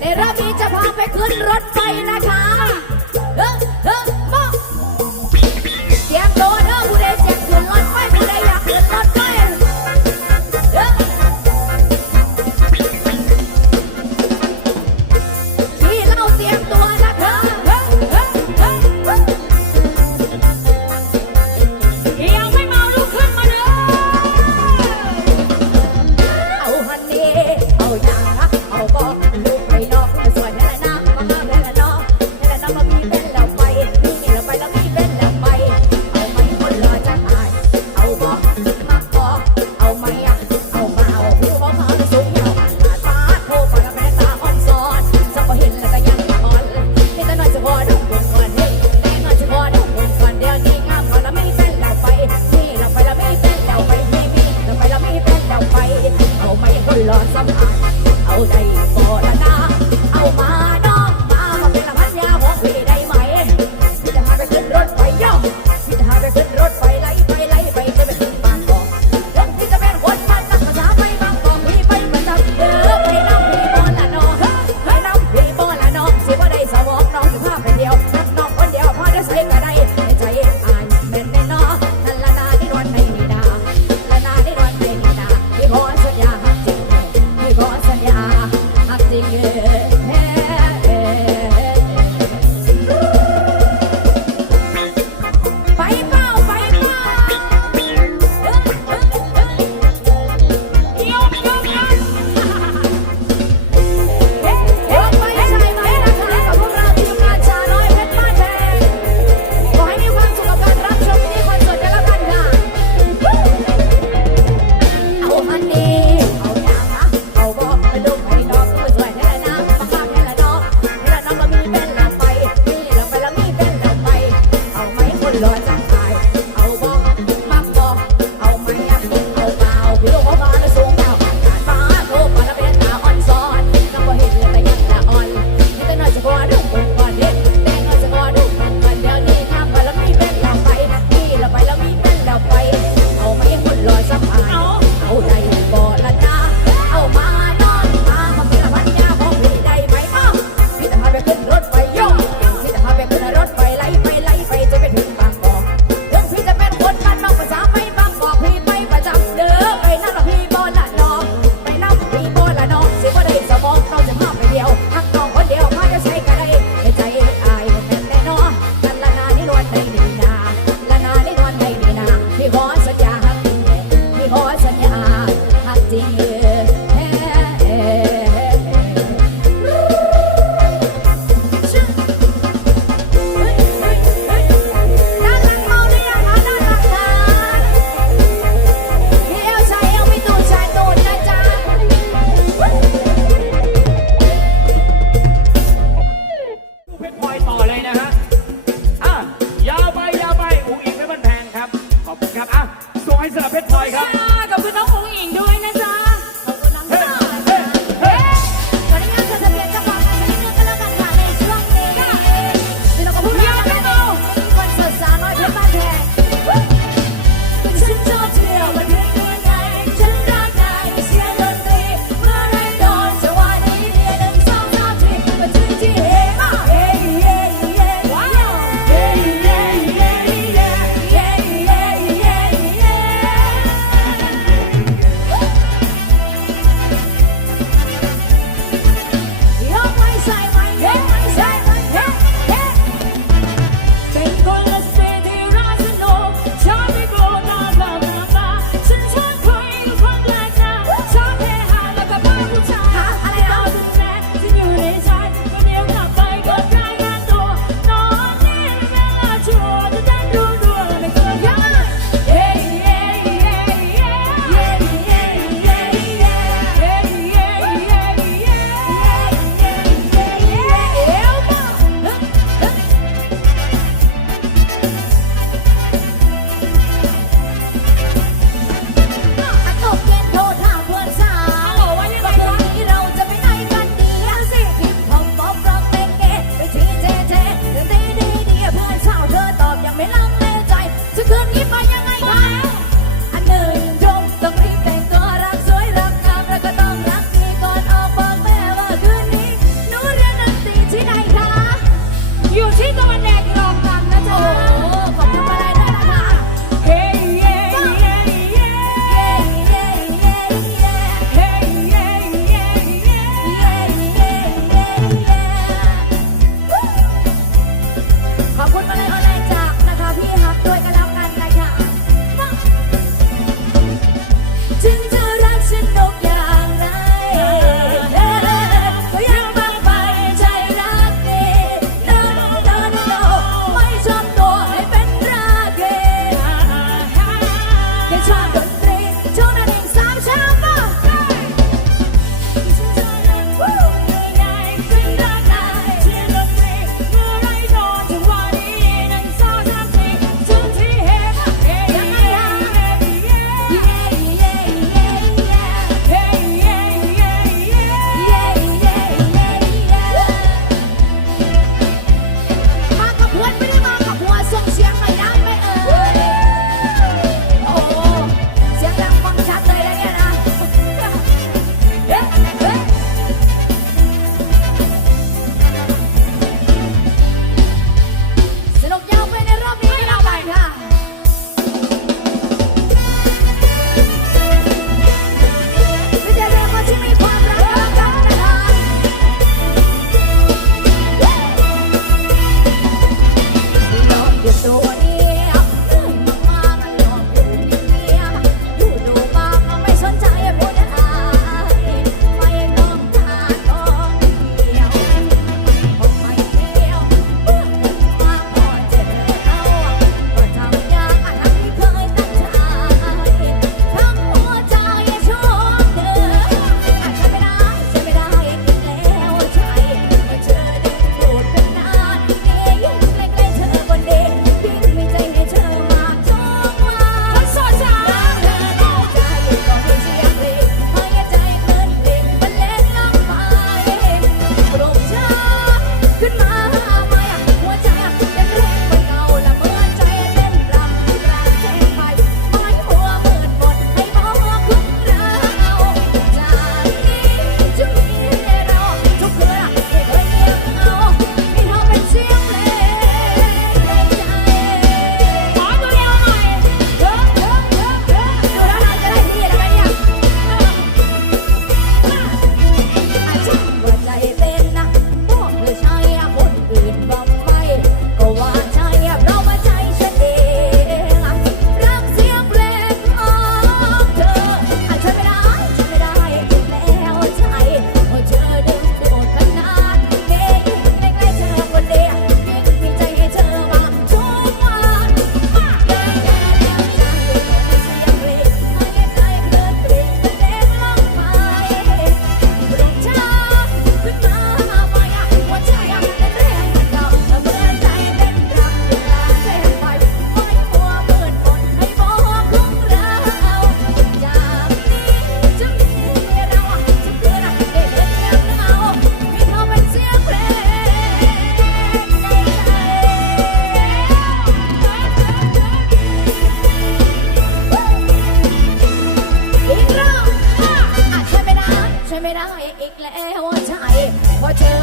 ในรอบนี้จะพาไปขึ้นรถไฟนะคะ ต่อเลยนะฮะ ใช่เพราะเธอ